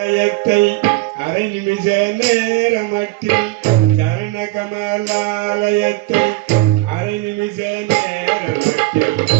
தயத்தை அரை நிமிஷ நேரமட்டில் சரண கமலாலயத்தை அரை நிமிஷ நேரமட்டில்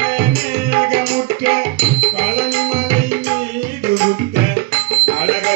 அழக